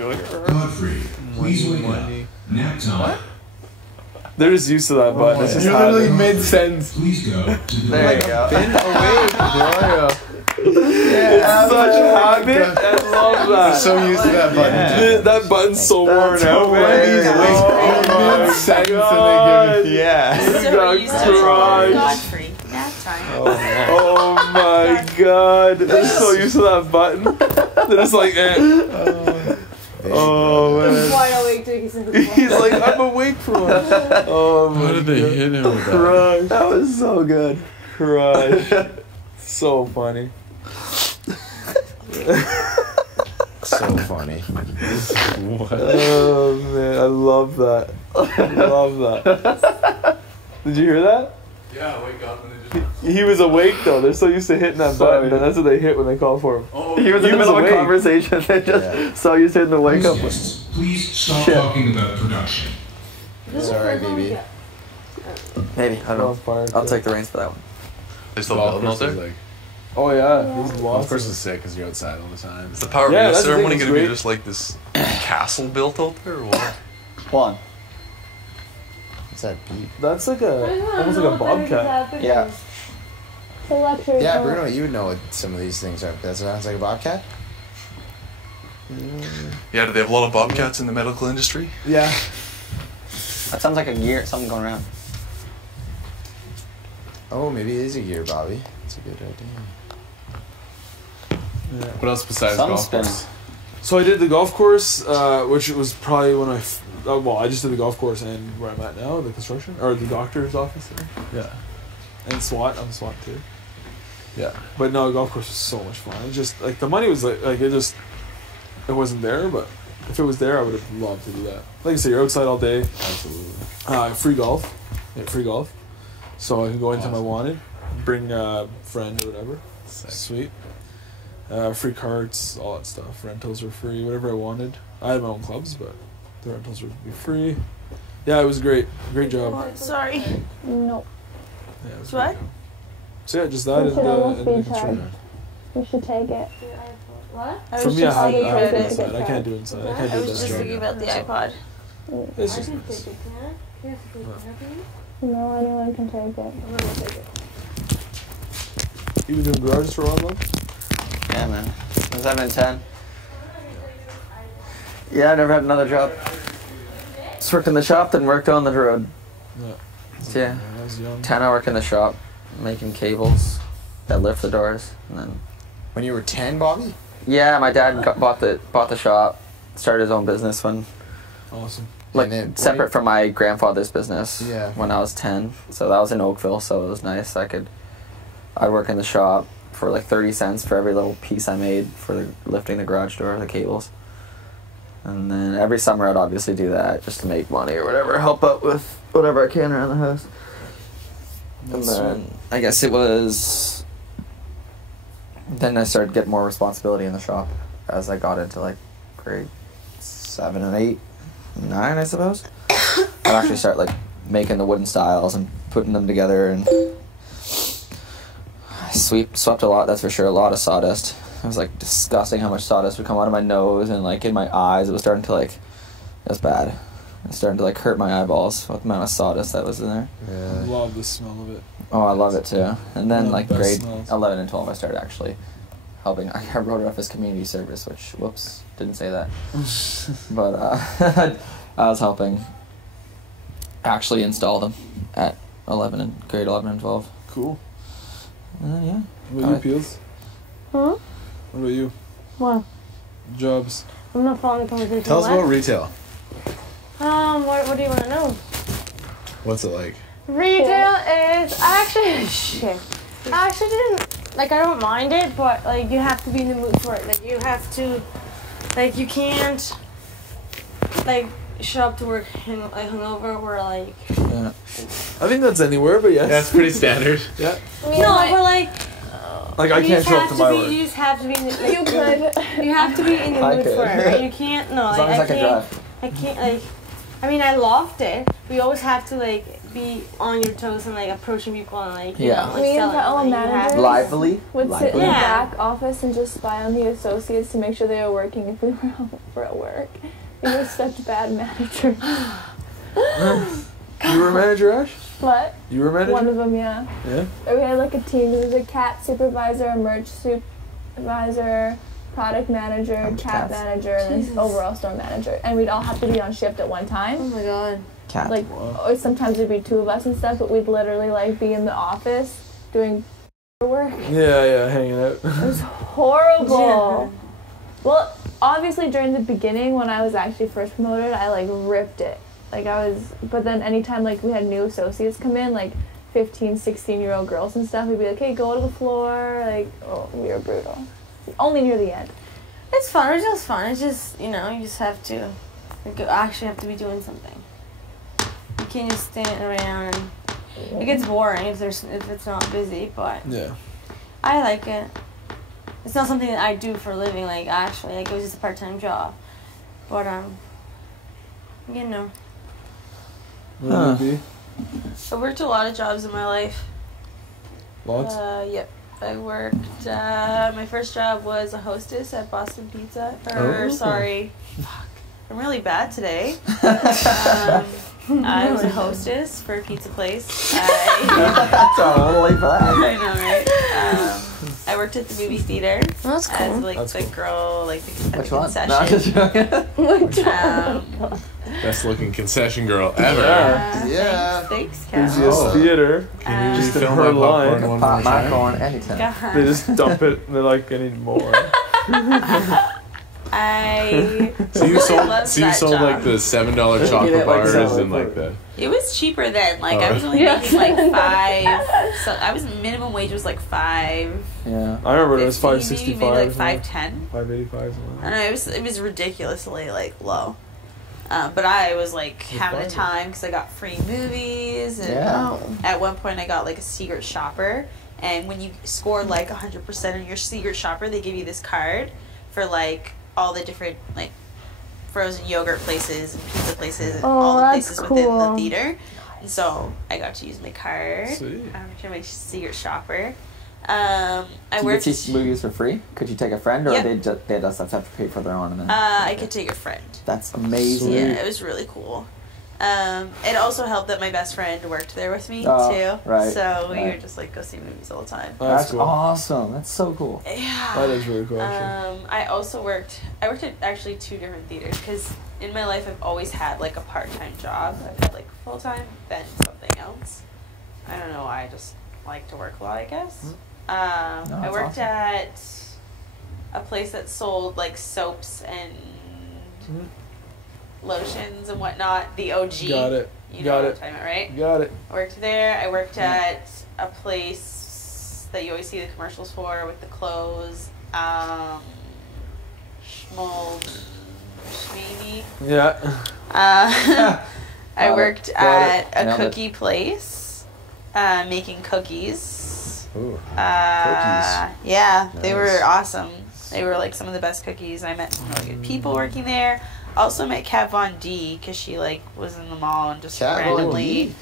Godfrey, please wake up. Nap time. What? They're just used to that button. It's just literally made sense. Please go to the There you go. Been awake, bro. Yeah, such habit. I love that. So used to that button. Yeah. That button's so worn out, man. So used to Godfrey. Nap time. Oh my god. They're so used to that button. They're just like, eh. Oh man. He's wide awake too. He's like, I'm awake for once. Oh my god. How did they hit him with that? Crush. That was so good. Crush. So funny. So funny. What? Oh man, I love that. I love that. Did you hear that? Yeah, I wake up and they just... He was awake though. They're so used to hitting that button, and that's what they hit when they call for him. Oh, He was in the middle of a awake. conversation. They just so used to hit the wake up. Guests, please stop talking about production. It's alright, baby. Maybe I don't know. I'll take the reins for that one. They still Golf building out course is there? like, Oh yeah, this is golf awesome. course is sick because you're outside all the time. Is the power Yeah, meter that's the ceremony thing, going to be it's just like this castle built out there or what? One. What's that beat? That's like almost like a bobcat. Yeah. Yeah, Bruno, you would know what some of these things are. That sounds like a bobcat? Yeah, do they have a lot of bobcats in the medical industry? Yeah. That sounds like a gear, something going around. Oh, maybe it is a gear, Bobby. That's a good idea. What else besides Some golf spin. course? So I did the golf course, which was probably when I just did the golf course and where I'm at now, the construction or the doctor's office there. Yeah. And SWAT, I'm SWAT too. Yeah. But no, the golf course was so much fun. It just like the money was like it wasn't there, but if it was there, I would have loved to do that. Like I said, you're outside all day. Absolutely. Free golf. Yeah, free golf. So I can go anytime I wanted. Bring a friend or whatever. Sick. Sweet. Free carts, all that stuff. Rentals were free, whatever I wanted. I had my own clubs, but the rentals would be free. Yeah, it was great. Great job. Sorry. No. Yeah, it was What? great. So yeah, just that You and should almost the be construction. charged. You should take it. What? I For was me, just I thinking have about to do it. inside. I can't do inside. I can't I do was that just job. thinking about the iPod. It's just nice. No, anyone can take it. You been doing garages for a while, though? Yeah, man. Since I've been 10. Yeah, I never had another job. Just worked in the shop, then worked on the road. Yeah. Yeah. When I was young. 10 I work in the shop, making cables that lift the doors, and then. When you were 10, Bobby? Yeah, my dad bought the shop, started his own business when, Awesome. like, And then- separate from my grandfather's business. Yeah. When I was 10, so that was in Oakville, so it was nice. I'd work in the shop for like 30 cents for every little piece I made for lifting the garage door, the cables. And then every summer I'd obviously do that just to make money or whatever, help out with whatever I can around the house. And then I guess it was. Then I started getting more responsibility in the shop as I got into like grade 7 and 8, 9, I suppose. I'd actually start like making the wooden stiles and putting them together, and I swept a lot, that's for sure. A lot of sawdust. It was like disgusting how much sawdust would come out of my nose and like in my eyes. It was starting to like, it was bad. It was starting to like hurt my eyeballs with the amount of sawdust that was in there. I Yeah. love the smell of it. Oh, I love it too. And then One of like the best grade smells. 11 and 12 I started actually helping. I wrote it off as community service, which, whoops, didn't say that. But I was helping actually install them at grade 11 and 12. Cool. And then, yeah. What about you, Peels? Huh? What about you? What? Jobs. I'm not following the conversation. Tell us What? about retail. What do you want to know? What's it like? Retail is shit. I actually didn't like. I don't mind it, but like you have to be in the mood for it. Like you have to, like you can't, like show up to work hungover or like. Yeah. I think that's anywhere, but yes. That's pretty standard. Yeah. No, but like. Like I can't show up to my work. You just have to be in the. Like, you could. You have to be in the I mood could. for it. Right? You can't. No, As like long as I can can't. drive. I can't like. I mean, I loved it. We always have to like be on your toes and like approaching people and like you Yeah. know, like Me and selling, fellow like, you managers have- Lively. would sit in the Yeah. back office and just spy on the associates to make sure they were working if we were at work. We were such bad managers. You were a manager, Ash? What? You were a manager? One of them, yeah. Yeah. We had like a team. There was a cat supervisor, a merch supervisor, product manager, How much cat cats? manager, and an overall store manager. And we'd all have to be on shift at one Oh time. my god. Cat. Like, or sometimes it'd be two of us and stuff, but we'd literally like be in the office doing work. Yeah, hanging out. It was horrible. Well, obviously during the beginning when I was actually first promoted, I like ripped it. Like but then anytime like we had new associates come in, like 15, 16-year-old girls and stuff, we'd be like, hey, go to the floor. Like, oh, we were brutal. Only near the end. It's fun. It's just fun. It's just, you know, you just have to like, actually have to be doing something. You can't just stand around and it gets boring if it's not busy, but Yeah. I like it. It's not something that I do for a living, like actually, like it was just a part-time job. But you know. What would it be? I worked a lot of jobs in my life. Lots? Yep. I worked, my first job was a hostess at Boston Pizza. Sorry. Fuck. I'm really bad today. I was a hostess for a pizza place. That's all late for that. I know, right? I worked at the movie theater That's cool. as like That's the cool. girl, like the Which one? concession. No, I'm just joking. Best looking concession girl ever. Yeah. Thanks, Cal. Busiest Oh. theater. Can you Just in refill her my popcorn line. one Pop more my time? corn anytime. God. They just dump it and they're like, I need more. I So you really sold, loved so you that sold job. like the $7 chocolate get it, like, bars $7 and like the. It was cheaper then. Like I was only Yeah. making like $5. So I was minimum wage was like $5. I Yeah. remember it was 50, maybe like $5.65. $5.10. $5.85. I don't know. It was ridiculously like low. But I was like having a fine. time because I got free movies and Yeah. at one point I got like a secret shopper. And when you score like 100% on your secret shopper, they give you this card for like all the different like frozen yogurt places and pizza places and Oh, all the that's places within the cool. theater. And so I got to use my card Sweet. for my secret shopper. I Did you worked. get these movies for free? Could you take a friend, or Yep. they just have to pay for their own? And then I could take a friend. That's amazing. Yeah, it was really cool. It also helped that my best friend worked there with me Oh, too. right, So we right. would just like go see movies all the time. That's cool. awesome. That's so cool. Yeah. That is really cool, actually. I also worked at actually 2 different theaters because in my life I've always had like a part-time job. I've had like full-time, then something else. I don't know why, I just like to work a lot, I guess. No, I that's worked awesome. at a place that sold like soaps and lotions and whatnot. The OG. Got it. You Got know it. what I'm talking about, right? Got it. I worked there. I worked at a place that you always see the commercials for with the clothes. Schmold, Schmeedy. Yeah. I Got it. worked Got at it. a Nailed it. cookie place, making cookies. Ooh. Yeah, they were Nice. awesome. They were like some of the best cookies. I met some really good people working there. Also met Kat Von D because she like was in the mall and just Kat Von randomly, D?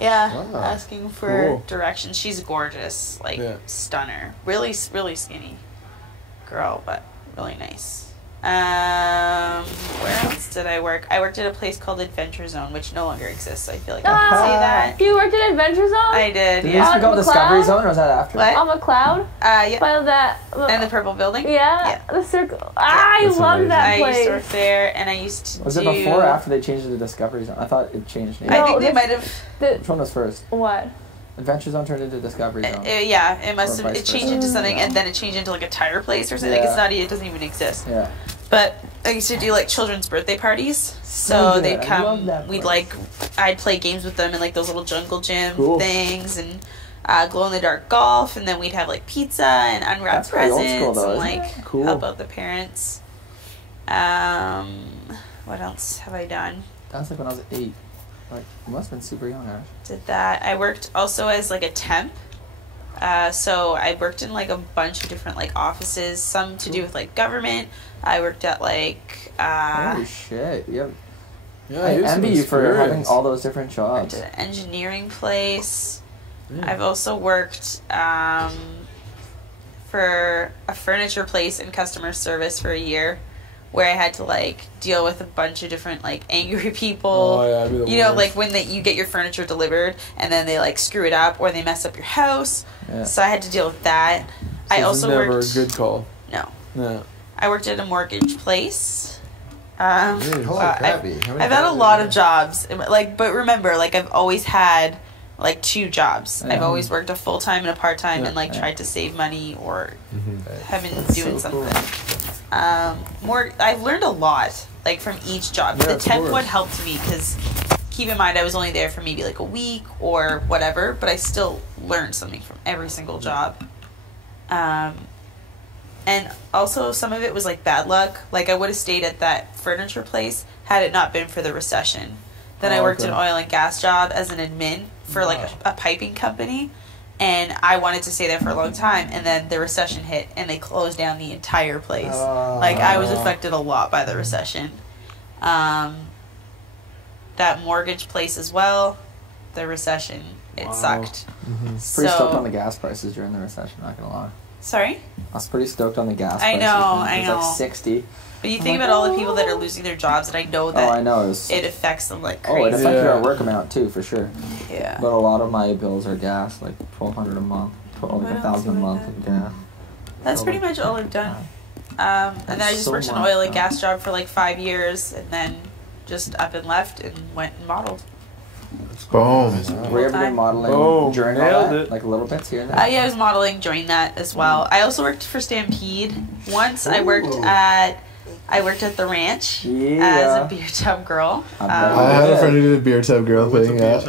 yeah, Wow. asking for Cool. directions. She's gorgeous, like Yeah. stunner. Really, really skinny girl, but really nice. Where else did I work? I worked at a place called Adventure Zone, which no longer exists. So I feel like I can say that. You worked at Adventure Zone? I did, Did it yeah. used to be called McLeod? Discovery Zone, or was that after? What? On McLeod? Yeah. By that. And the purple building. Yeah, the circle. I That's love amazing. that I used place. to work there, and I used to Was do. it before or after they changed it to Discovery Zone? I thought it changed names. I No, think they this- might have. Which one was first? What? Adventure Zone turned into Discovery Zone. Yeah, it must Or have. vice It changed versa. into something, Yeah. and then it changed into like a tire place or something. Like Yeah. it's not. It doesn't even exist. Yeah. But I used to do like children's birthday parties. So Oh, good. they'd I come. love that We'd place. I'd play games with them in like those little jungle gym Cool. things and glow in the dark golf, and then we'd have like pizza and unwrapped That's very old presents school, though, and isn't like Cool. help out the parents. What else have I done? That was like when I was 8. Like, you must have been super young, Ash. Did that. I worked also as like a temp. So I worked in like a bunch of different like offices, some to do with like government. I worked at like Holy shit. You have Yeah, I you have some envy you for having experience. all those different Worked jobs. at an engineering place. Yeah. I've also worked for a furniture place in customer service for a year, where I had to like deal with a bunch of different like angry people. Oh, yeah, I'd be the You know, worst. like when you get your furniture delivered and then they like screw it up or they mess up your house. Yeah. So I had to deal with that. So I it's also never worked. a good call. No, Yeah. I worked at a mortgage place. Holy I've crappy. How many had a jobs lot have of jobs, like, but remember, like, I've always had like 2 jobs. Yeah. I've always worked a full time and a part time, Yeah. and like Yeah. tried to save money or have been That's doing so something. More, I've learned a lot like from each job. Yeah, The of temp course. one helped me because keep in mind I was only there for maybe like a week or whatever, but I still learned something from every single job. And also some of it was like bad luck. Like I would have stayed at that furniture place had it not been for the recession. Then I Oh, worked okay. an oil and gas job as an admin for like a piping company, and I wanted to stay there for a long time. And then the recession hit, and they closed down the entire place. Like I was affected a lot by the recession. That mortgage place as well, the recession, it Wow. sucked. Pretty stoked on the gas prices during the recession, not gonna lie. Sorry? I was pretty stoked on the gas I prices. know, man. I It was know. like 60. But you I'm think like, about all the people that are losing their jobs, and I know that Oh, I know. It was, it affects them like oh, it crazy. affected Yeah. our work amount too, for sure. Yeah. But a lot of my bills are gas, like $1,200 a month, like What else 1,000 a do I month have? of gas. That's pretty much all I've done. And then I just so worked an much, oil and though. gas job for like 5 years, and then just up and left and went and modeled. Boom. Were you ever time. doing modeling Boom, during all nailed that? it. Like little bits here and there? Yeah, I was modeling during that as well. I also worked for Stampede. Once I worked at the ranch as Yeah. a beer tub girl. I've I never- had a friend who did a beer tub girl thing. Yeah.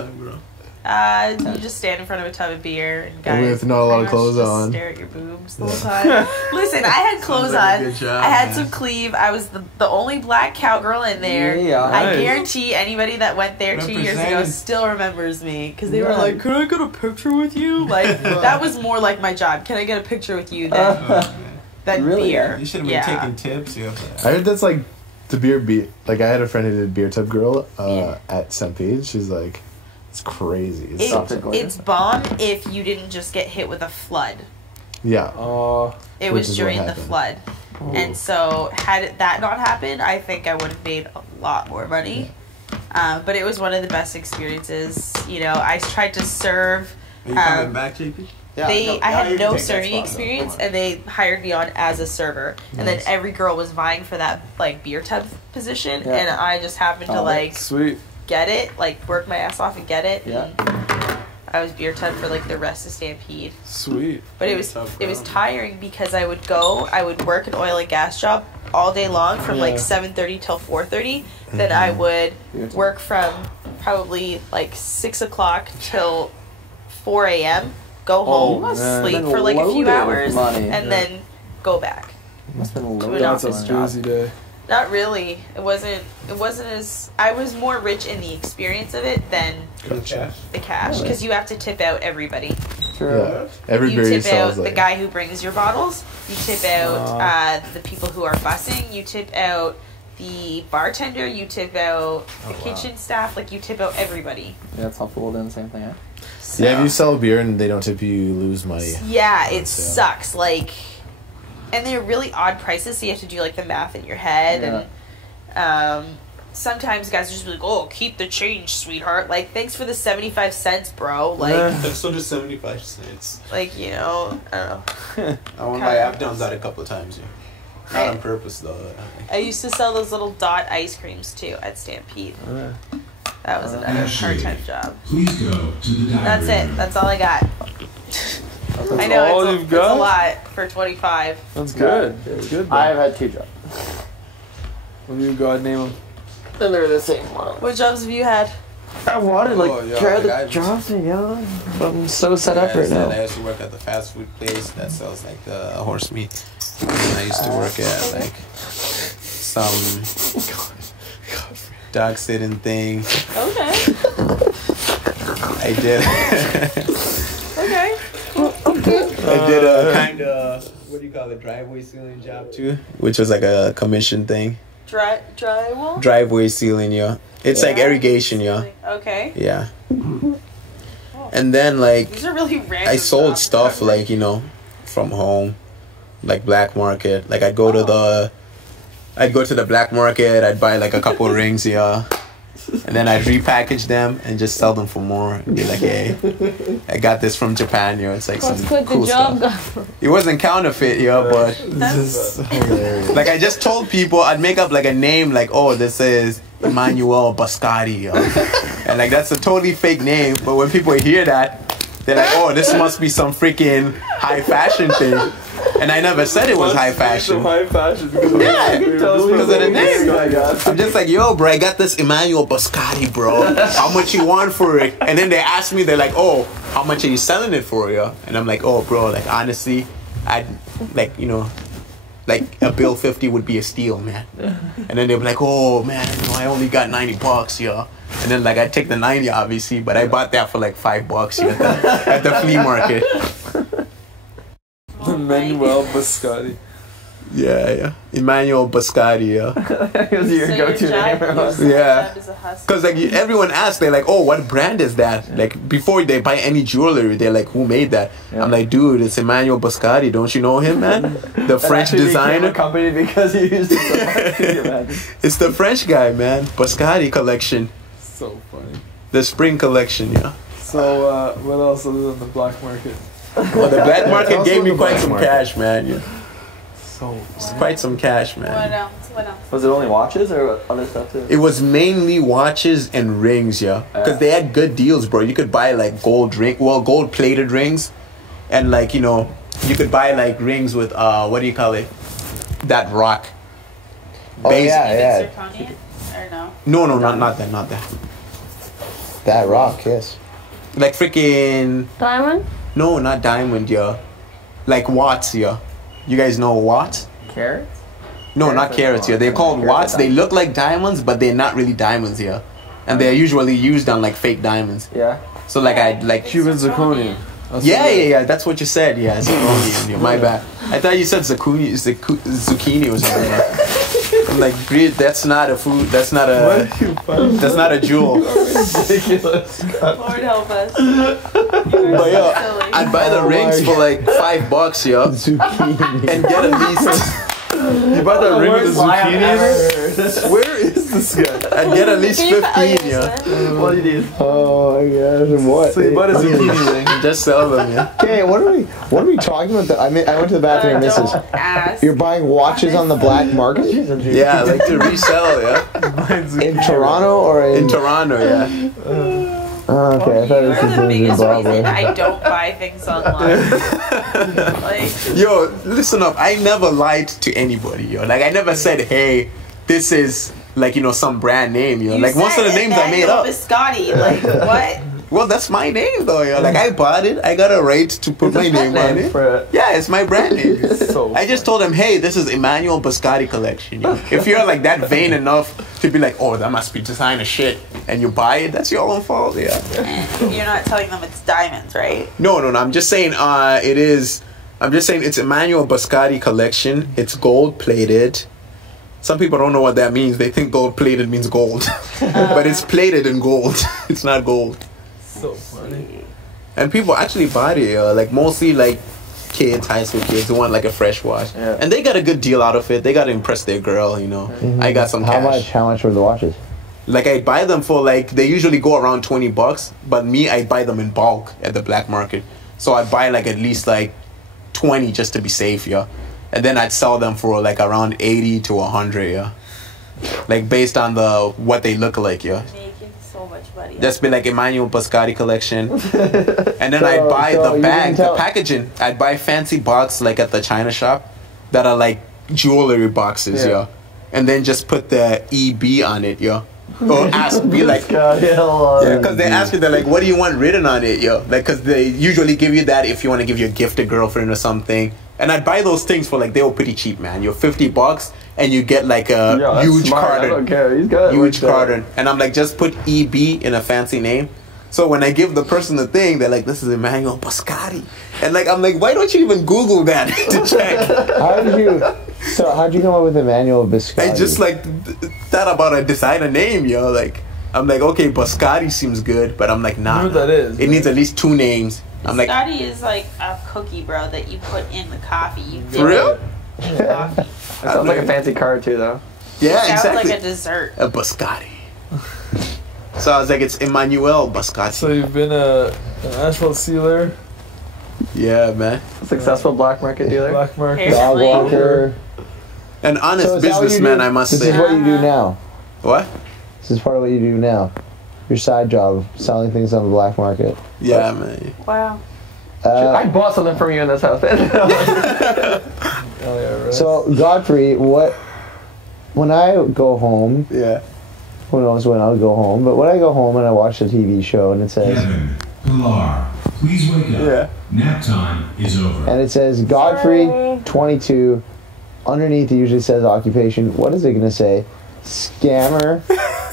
You just stand in front of a tub of beer and guys And with not a lot of pretty much clothes just on. stare at your boobs the whole time. Listen, I had clothes on. I had some cleave. I was the only black cowgirl in there. Yeah. I Nice. guarantee anybody that went there 2 years ago Represented. still remembers me because they were Yeah. like, "Can I get a picture with you?" Like that was more like my job. Can I get a picture with you than Really? beer? You should have been Yeah. taking tips. Yeah. I heard that's like the beer. Like I had a friend who did beer tub girl Yeah. at Stampede. She's like, it's crazy. It's It- so Something It's bomb if you didn't just get hit with a flood. yeah. Oh, It Which was is what during the happened. flood. And so, had that not happened, I think I would have made a lot more money. But it was one of the best experiences. You know, I tried to serve. Are you coming back, JP? Yeah, I you had can no take that serving spot, though. experience, and they hired me on as a server. And then every girl was vying for that like beer tub position, Yeah. and I just happened to Oh, like sweet. get it, like work my ass off and get it. Yeah. And I was beer tub for like the rest of Stampede. Sweet. But it was tiring because I would work an oil and gas job all day long from like Yeah. 7:30 till 4:30. Then I would work from probably like 6 o'clock till 4 a.m. Go home, man. sleep Been for like a few loaded with hours, money. and then go back. Must have been To loaded. an That's a office job. busy day. Not really. It wasn't as I was more rich in the experience of it than the cash because you have to tip out everybody. True. Yeah. Every You beer you tip sell out is the like. guy who brings your bottles. You tip out the people who are bussing. You tip out the bartender. You tip out the kitchen staff. Like you tip out everybody. Yeah, it's helpful doing the same thing, eh? So, Yeah, if you sell beer and they don't tip you, you lose money. yeah, it Yeah. sucks. Like, and they're really odd prices, so you have to do like the math in your head. And sometimes guys are just like, "Oh, keep the change, sweetheart." Like, thanks for the 75 cents, bro. Like, That's so just 75 cents. like you know, I don't know. I've done that a couple of times. Yeah. Not on purpose though. I used to sell those little dot ice creams too at Stampede. That was another part-time job. Please go to the diary That's it. room. That's all I got. I know all it's you've it's got? a lot for 25. That's good. That's good. though. I've had 2 jobs. What do you God name them? And they're the same one. What jobs have you had? I wanted try the jobs, yeah. I'm so set up right now. I used to work at the fast food place that sells like the horse meat. And I used to work at like some dog sitting thing. Okay. I did. Okay. I did a kind of what do you call it, driveway sealing job too, which was like a commission thing. Drywall? Driveway sealing, yeah. It's like irrigation, yeah. Okay. Yeah. And then like These are really random. I sold stuff like, you know, from home, like black market. Like I'd go to the black market, I'd buy like a couple of rings, yeah. And then I'd repackage them and just sell them for more and be like, hey, I got this from Japan, yo. It's like some cool stuff. It wasn't counterfeit, yo, but This is hilarious. like I just told people I'd make up like a name like, oh, this is Emmanuel Biscotti, yo. And like that's a totally fake name, but when people hear that, they're like, oh, this must be some freaking high fashion thing. And I never said it was high fashion. High fashion. Yeah, because of the name. I'm just like, yo, bro, I got this Emmanuel Biscotti, bro. How much you want for it? And then they ask me, they're like, oh, how much are you selling it for, yo? And I'm like, oh, bro, like honestly, I'd like, you know, like a bill 50 would be a steal, man. And then they'd be like, oh man, you know, I only got $90, yo. And then like I take the 90 obviously, but I bought that for like $5 yo, at the flea market. Emmanuel Biscotti. Yeah. Emmanuel Biscotti, yeah. It was your go-to name. Yeah. Because like everyone asks, they're like, oh, what brand is that? Like before they buy any jewelry, they're like, who made that? Yeah. I'm like, dude, it's Emmanuel Biscotti. Don't you know him, man? The French designer. A company because he used it so much. Can you imagine? It's the French guy, man. Biscotti collection. So funny. The spring collection, yeah. So what else other than the black market? Well, the black market gave me quite some market. cash, man. Yeah. So It's quite some cash, man. What else? Was it only watches or other stuff too? It was mainly watches and rings, yeah. Because they had good deals, bro. You could buy like gold plated rings, and like, you know, you could buy like rings with what do you call it? That rock. Oh, yeah. Zirconia? Or no? No, not that. That rock, yes. Like freaking Diamond? no, not diamond, yeah. Like watts, yeah. You guys know watts? Carrots? No, not carrots, yeah. They're called watts. They look like diamonds, but they're not really diamonds, yeah. And they're usually used on like fake diamonds. Yeah. So like I like Cuban zirconium. Yeah. That's what you said. Yeah, zirconium. Yeah, my bad. I thought you said zucchini or something. I'm like, that's not a food. That's not a. That's not a jewel. Ridiculous. Lord help us. But yo, I'd buy the rings for like $5, yo, Zucchini. and get at least. You bought that ring with the zucchini? Where is this guy? I'd get at least 15, yeah. What do you need? Oh my gosh, and what? So you bought a zucchini ring. Just sell them, yeah. Okay, what are we talking about? I went to the bathroom and this is. Don't ask. You're buying watches on the black market Yeah, like to resell, yeah. in Toronto or In Toronto, yeah. Oh, okay, I thought it was You're just the in biggest Zimbabwe. reason I don't buy things online. Like, Yo, listen up. I never lied to anybody, yo. Like, I never said, hey, this is, like, you know, some brand name, yo. you Like, most of the said names I made Emmanuel up. Biscotti. Like, what? Well, that's my name, though, yo. Like, I bought it. I got a right to put my name on it. Yeah, it's my brand name. So I just told him, hey, this is Emmanuel Biscotti collection, yo. If you're, like, that vain enough to be like, oh, that must be designer shit, and you buy it, that's your own fault, yeah. You're not telling them it's diamonds, right? No. I'm just saying it is. I'm just saying it's Emmanuel Biscotti collection. It's gold plated. Some people don't know what that means. They think gold plated means gold. But it's plated in gold. It's not gold. So funny. And people actually buy it, like mostly like kids, high school kids who want like a fresh watch. Yeah. And they got a good deal out of it. They got to impress their girl, you know. I got some cash. How much were the watches? Like I buy them for like, they usually go around $20, but me, I buy them in bulk at the black market. So I buy like at least like 20 just to be safe, yeah. And then I'd sell them for like around 80 to 100, yeah. Like based on what they look like, yeah. Making so much money. Just be like Emmanuel Biscotti collection. And then I'd buy so the you bag, didn't the tell- packaging. I'd buy fancy box like at the China shop that are like jewelry boxes, yeah. And then just put the EB on it, yeah. Or be like, yeah, because they ask you, they're like, what do you want written on it, yo? Like, because they usually give you that if you want to give your gift to girlfriend or something. And I'd buy those things for like, they were pretty cheap, man. You're $50 and you get like a huge carton. I don't care. He's got Huge carton. And I'm like, just put EB in a fancy name. So when I give the person the thing, they're like, this is Emmanuel Biscotti. And like, I'm like, why don't you even Google that to check? How'd you come up with Emmanuel Biscotti? I just like thought about a designer name, yo. Like, I'm like, okay, Biscotti seems good, but I'm like, I nah. know what that is. It needs at least 2 names. I'm like, Biscotti is like a cookie, bro, that you put in the coffee. You for real? dip the coffee. That sounds like a fancy card too, though. Yeah, Sounds exactly. like a dessert. A Biscotti. So I was like, it's Emmanuel Biscotti. So you've been an asphalt sealer, Yeah, man. Successful black market dealer. black market. Dog Apparently. walker. An honest So is that what you businessman, do? I must This say. is what you do now. What? This is part of what you do now. Your side job, selling things on the black market. Yeah, man. Wow. I bought something from you in this house. Oh, yeah, right. So Godfrey, when I go home, Yeah. who knows when I'll go home, but when I go home and I watch a TV show and it says, Kevin, Pilar, please wake up. Yeah. Nap time is over. and it says Godfrey 22, underneath it usually says occupation. What is it going to say? Scammer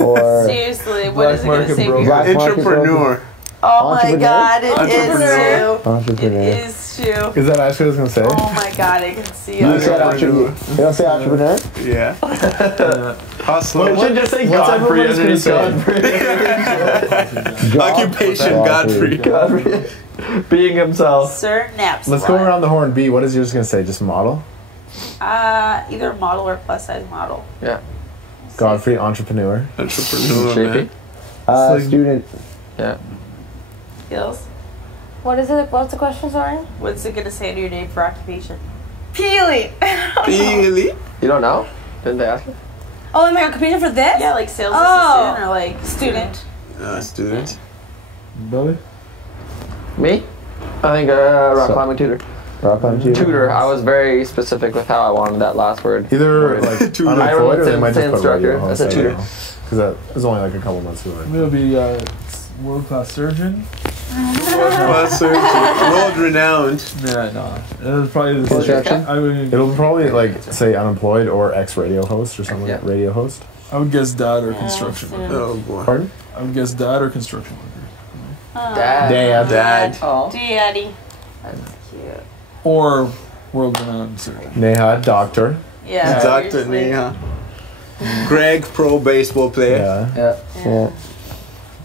or Seriously, what Black is it going to market say? broker. black market broker? Entrepreneur. Oh my Entrepreneur? god, it is Entrepreneur. too. It Entrepreneur. is too. Is that actually what I was gonna say? Oh my god, I can see You it. said entrepreneur. You don't say entrepreneur? Yeah. Yeah. Hustler. It should just say what's Godfrey everyone's gonna underneath say? Job? Occupation Godfrey. Godfrey. Being himself. Sir Naps. Let's go around the horn. B, what is yours gonna say? Just model? Either model or plus size model. Yeah. Godfrey, entrepreneur. Entrepreneur, Shapey. man. Student. Yeah. Skills. What is it? What's the question, sorry? What's it gonna say to your name for occupation? Peely. Really? You don't know? Didn't they ask you? Oh, am I occupation for this? Yeah, like sales Oh. assistant or like student. Student. Billy? Me? I think rock So- climbing tutor. Rock on tutor. Tutor. I was very specific with how I wanted that last word. Either like Tutor. unemployed or they might Say just put instructor. radio host. That's a tutor. Because that was only like a couple months ago. It'll be world-class surgeon. World surgeon. World renowned. Yeah, no. It was probably the Construction? I would, It'll probably like say unemployed or ex-radio host or something. Yeah. Like radio host. I would guess dad or construction worker. Oh boy. Pardon? I would guess dad or construction worker. Dad. Dad. Oh. Daddy. Or world-renowned surgeon. Neha, doctor. Yeah. Dr. seriously. Neha. Greg, pro baseball player. Yeah. Yeah. Yeah.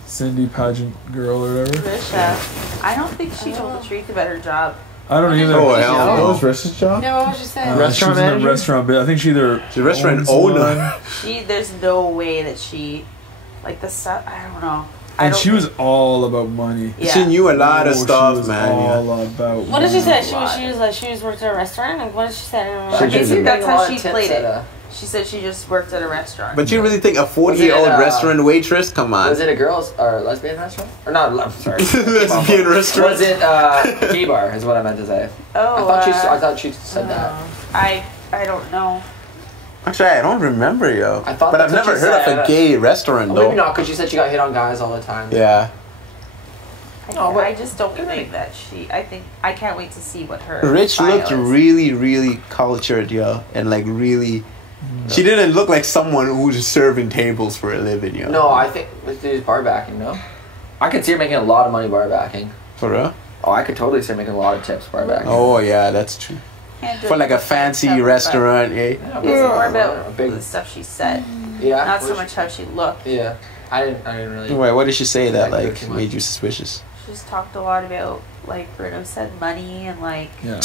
Cindy, pageant girl or whatever. Trisha. I don't think she told the truth about her job. I don't either. Oh, hell What no. was Rish's job? No, what was she saying? Restaurant she's in a manager? restaurant, but I think she either She's a restaurant owns owner. one, There's no way that she, like the stuff. I don't know. I and don't she was think- all about money. Yeah. She knew a lot of Oh, she stuff, was man. Yeah. all about What did she money. say? She was worked at a restaurant? Like, what did she say? I don't I remember. guess She's that's a how lot she of tips played at it. She said she just worked at a restaurant. But you really think a Was 40-year-old it, restaurant waitress? Come on. Was it a girls or lesbian restaurant? Or not? I'm sorry. Lesbian restaurant? Was it gay bar? Is what I meant to say. oh, I thought she said that. I don't know. Actually, I don't remember, yo. I thought But I've that's what never she heard said. of a gay restaurant, Oh, though. maybe not, because she said she got hit on guys all the time. Yeah. I just don't think that she. I think I can't wait to see what her. Rich bio looked is. really, really cultured, yo. And like really... She didn't look like someone who's serving tables for a living, yo. No, I think this dude's bar backing, no? I could see her making a lot of money bar backing. For real? Oh, I could totally see her making a lot of tips bar backing. Oh, yeah, that's true. Can't do For it like a much fancy stuff, but restaurant, eh? It's more about a big. the stuff she said, Yeah. not so much how she looked. Yeah. I didn't really. Wait, what did she say that Like, like too much. made you suspicious? She just talked a lot about, like Bruno said, money and like Yeah,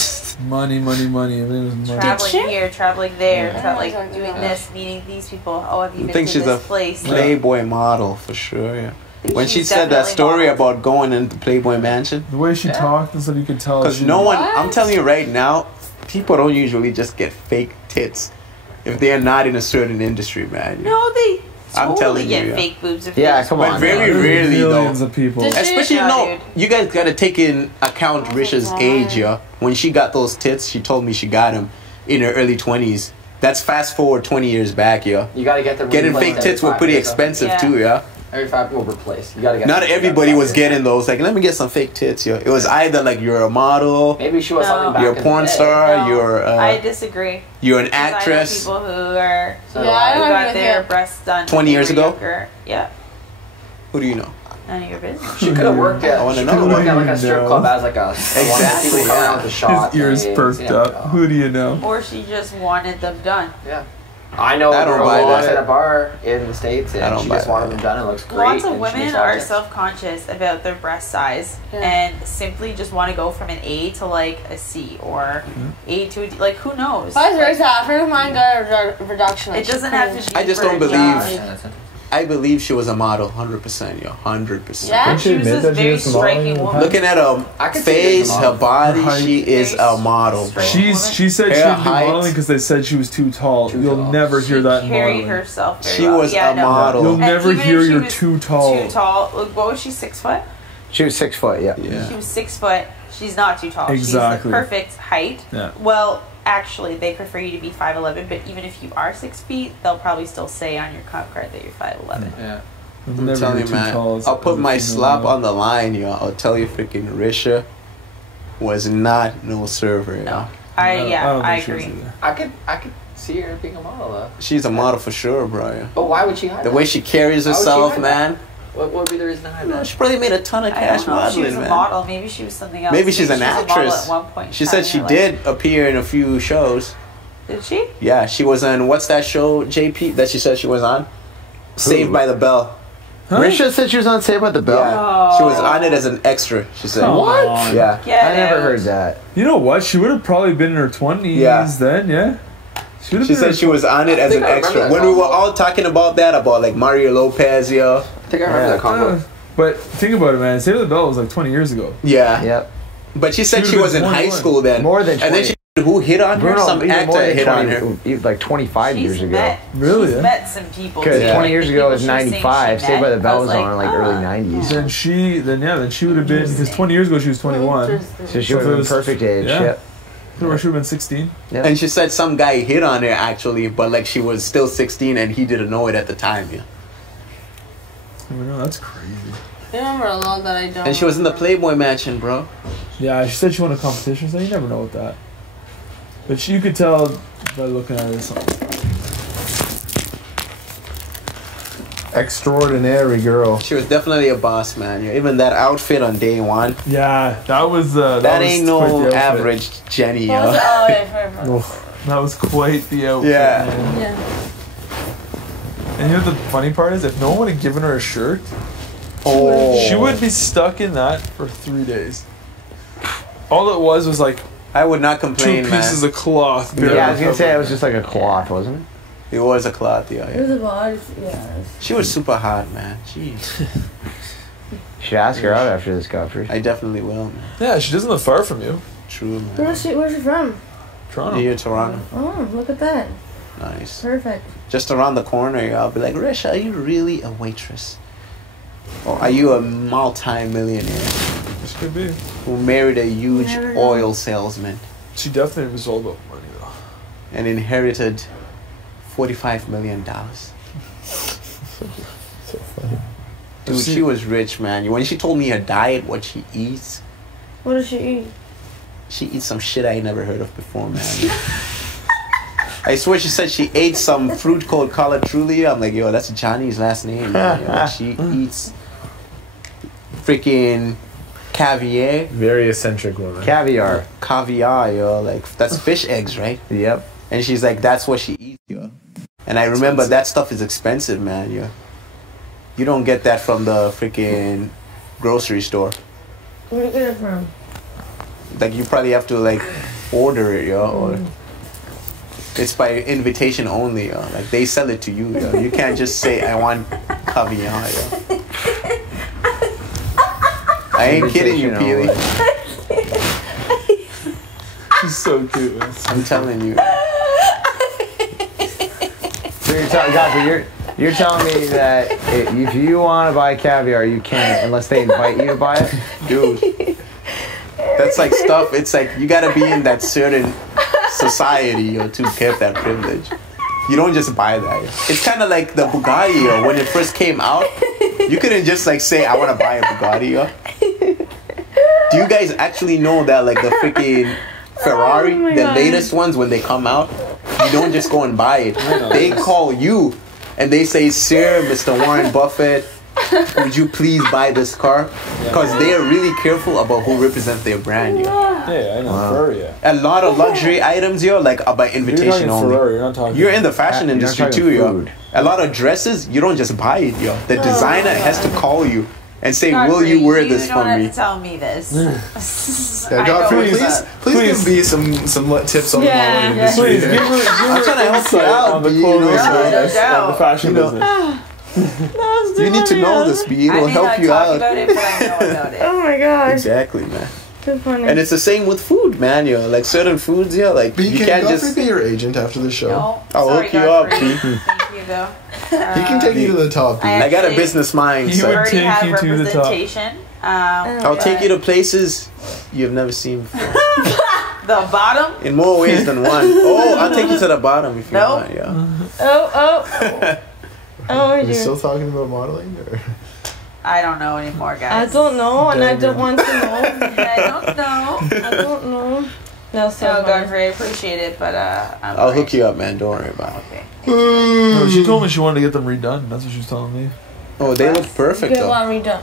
money. Everything was money. traveling she? here, traveling there, Yeah. like Yeah. doing this, meeting these people. Oh, have you I been think to she's this a place? Playboy model for sure, yeah. I think When she she's said that definitely story modeled. about going into Playboy Mansion, The way she Yeah. talked and stuff, you could tell. because she- no one, What? I'm telling you right now, people don't usually just get fake tits if they are not in a certain industry, man. No, they I'm totally telling get you, yeah. fake boobs. If Yeah, they just come want on. But very There's rarely millions though. of people. Did she- Especially, Yeah, no, dude. you guys gotta take in account Risha's age, yeah. When she got those tits, she told me she got them in her early 20s. That's fast forward 20 years back, yeah. You gotta get them. Getting replaced fake tits were every 5 pretty years, though. expensive Yeah. too, yeah. Every 5 will replace. You gotta get. Not them everybody every was 5 years. getting those. Like, let me get some fake tits, yo. It was either like you're a model, Maybe she was No. something back you're a in the porn day. star, No, you're I disagree. you're an 'Cause I know actress. people who are So Yeah, I who don't got agree their with you. breasts done 20 when they years were ago? younger. Yeah, Who do you know? none of your business. She could have worked at. I wanna She know. could have worked at like Who a do strip you club know? as like a. Exactly, People coming yeah. out with the shots. His ears and- perked yeah. up. Who do you know? Or she just wanted them done. Yeah. I know I a don't girl buy who works that. at a bar in the States, I and don't she buy just wanted that. them done. It looks great. Lots of and she women makes are objects. self-conscious about their breast size and simply just want to go from an A to like a C or A to a D. Like, who knows? Vice Like, versa. A friend of mine got a reduction. it doesn't have to be. I just for don't a believe- job. Yeah, that's it. I believe she was a model, 100%, yo, 100%. Yeah, Didn't she she was admit this that she very was some modeling in striking the woman. Looking at her I could see her as a face, her model. body, Her she height. is a model, bro. Straight. She said she Hair, didn't do height. modeling because they said she was too tall. Too You'll tall. never hear that in Carried modeling. herself very She well. was Yeah, a no. model. You'll And never even if hear she you're was too tall. Too tall. Like, what was she? 6 foot. She was 6 foot. Yeah. Yeah. She was 6 foot. She's not too tall. Exactly. She's the perfect height. Yeah. Well, actually, they prefer you to be 5'11", but even if you are 6 feet, they'll probably still say on your comp card that you're 5'11". Yeah. You'll I'm never telling be you, too man. tall as- I'll put as my a female slap model. on the line, yo. I'll tell you, freaking Risha was not no server, yo. No, I don't I think she was agree. either. I could see her being a model though. She's a model for sure, bro. Yeah. But why would she hide The that? way she carries Why would she herself, hide man. What would be the reason to hide that? She probably made a ton of I cash don't know if she was modeling, a man. model. Maybe she was something else. Maybe she's an she was a model actress. at one point in She time said in she her life. did appear in a few shows. Did she? Yeah, she was on, what's that show, JP, that she said she was on? Saved by the Bell. Huh? Risha said she was on Saved by the Bell. Yeah. She was on it as an extra, she said. Come What? on. Yeah. Get I never out. heard that. You know what? She would have probably been in her 20s Yeah. then, yeah? She would have She been in said she was on it as think an I remember extra. that When we were combo. all talking about that, about like Mario Lopez, yo. I think I remember that combo. But think about it, man. Saved by the Bell was like 20 years ago. Yeah. Yep. But she said She she would've was in been high 21. school then. More than And then 20. she, who hit on her? Bruno, Some even more actor than hit 20, on her. like 25 She's years ago. met, Really, She's yeah? met some people. Because Yeah. 20 years ago was People she was saying 95. she Saved by met. the Bell I was was on in like early ah. 90s. Then she would have been, because 20 years ago she was 21. So she would have been perfect age. Yeah. Yep. So she would have been 16. Yep. And she said some guy hit on her actually, but like she was still 16 and he didn't know it at the time. Yeah. I mean, no, that's crazy. I remember a lot that I don't. And she was in the Playboy Mansion, bro. Yeah, she said she won a competition, so you never know with that. But you could tell by looking at it. Extraordinary girl. She was definitely a boss, man. Yeah. Even that outfit on day one. Yeah, that was That was ain't quite the no outfit. average Jenny, What was it? yo. Oh, yeah, forever. Oof, that was quite the outfit. Yeah. Man. Yeah. And you know what the funny part is? If no one had given her a shirt, Oh. she would be stuck in that for 3 days. All it was like I would not 2 complain, pieces man. of cloth. Yeah, I was gonna say it was just like a cloth, wasn't it? It was a cloth, yeah. It yeah. was a body. Yeah. She was super hot, man. Jeez. Should ask her out after this, Godfrey. I definitely will, man. Yeah, she doesn't live far from you. True, man. Where's she from? Toronto. Here, Toronto. Oh, look at that. Nice. Perfect. Just around the corner, I'll be like, Risha, are you really a waitress? Or are you a multi-millionaire This could be. who married a huge Never know. oil salesman She definitely was all about money, though. and inherited $45 million? Dude, she was rich, man. When she told me her diet, what she eats, What does she eat? she eats some shit I ain't never heard of before, man. I swear she said she ate some fruit called Cala Trulia. I'm like, yo, that's Johnny's last name. Man. Yo, she eats freaking caviar. Very eccentric woman. Caviar. Caviar, yo. Like, that's fish eggs, right? Yep. And she's like, that's what she eats, yo. And I remember that stuff is expensive, man, yo. You don't get that from the freaking grocery store. Where do you get it from? Like, you probably have to, like, order it, yo. Or it's by invitation only, yo. Like, they sell it to you, yo. You can't just say, I want caviar, yo. I ain't kidding you, Invitation Peely. She's so cute. Man. I'm telling you. So you're telling me that if you want to buy caviar, you can't unless they invite you to buy it? Dude. That's like stuff, it's like, you gotta be in that certain society, yo, to get that privilege. You don't just buy that. It's kind of like the Bugatti, yo. When it first came out, you couldn't just like say, I want to buy a Bugatti, yo. Do you guys actually know that like the freaking Ferrari, Oh my the God. latest ones, when they come out, you don't just go and buy it. They call you and they say, Sir, Mr. Warren Buffett, would you please buy this car? Because they are really careful about who represents their brand, yo. Yeah, I know. Ferrari, yeah. A lot of luxury items, yo, like are by You're invitation talking only. Ferrari, you're not talking. You're in the fashion You're not industry talking too, yo. food. A lot of dresses, you don't just buy it, yo. The designer has to call you and say, Godfrey, will you wear this you for don't have me? to tell me this. Yeah, I Godfrey, know what's please up. give me some tips on Yeah. the modeling industry. Please give her. I'm trying to help you out, on the B, clothing you know? business No, no, and the fashion you know. business. You need to know this, B. I It'll may help not you talk out. about it, but I know about it. Oh my god. Exactly, man. Too funny. And it's the same with food, man. Yo, like certain foods, yo, like B, you can can't Godfrey just. be your agent after the show? No, I'll sorry, hook you up, Godfrey. B. Thank you, though. He can take you to the top, B. I got a actually- business mind, He so would already take have you to the top. representation. I'll take you to places you've never seen before. The bottom? In more ways than one. Oh, I'll take you to the bottom if you Nope. want, yeah. Oh. Oh, Are you dear. still talking about modeling? Or? I don't know anymore, I guys. don't know, and I don't want to know. I don't know. I don't know. That's so No, funny. Godfrey, I appreciate it, but I'll hook you up, man. Don't worry about it. Okay. No, she told me she wanted to get them redone. That's what she was telling me. Oh, they look perfect, Get though. one redone.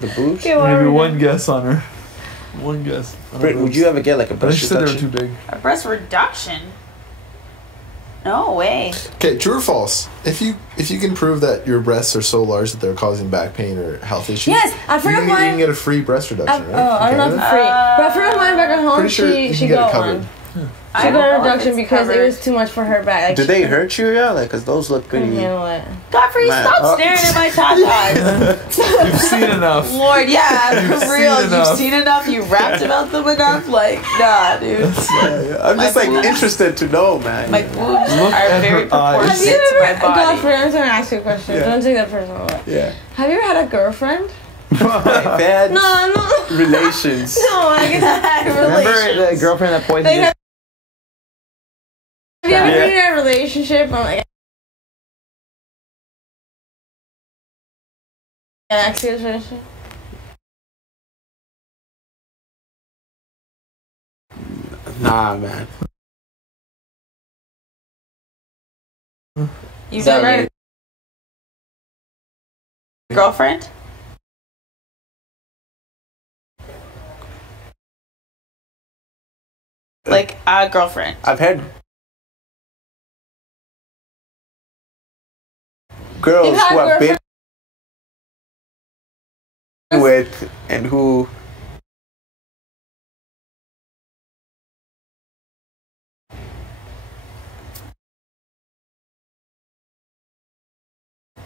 The boobs. Get one Maybe redone. one guess on her. One guess. on her Britt, would boobs. you ever get like a I think breast she said they were reduction? too big. A breast reduction? No way. Okay, true or false? If you can prove that your breasts are so large that they're causing back pain or health issues, Yes, a you friend can, of you can mine. get a free breast reduction, right? I don't know if In it's Canada? free. But a friend of mine back at home, Pretty sure you she can get it got covered. one. I She don't got a know if reduction it's because it covered. was too much for her back. Like, Do she they hurt you, yeah? Like, cause those look couldn't pretty. handle it. Godfrey, Man, stop staring at my tatas. You've seen enough. Lord, yeah, You've for seen real. You've enough. seen enough. You rapped about them enough. Like, nah, dude. I'm just like boobs- interested to know, man. My boobs Look are at very her eyes. Have you proportionate to my ever, body. Godfrey, I'm just gonna ask you a question. Yeah. Don't take that personal. yeah. Have you ever had a girlfriend? Bad No. relations. No, I guess. Remember the girlfriend that poisoned Like, you? have you ever Yeah. been in a relationship? I'm like, an ex relationship? Nah, man. You So, got your girlfriend? Like a girlfriend. I've had girls You've had who I've been girlfriends? with and who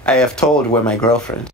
I have told were my girlfriend.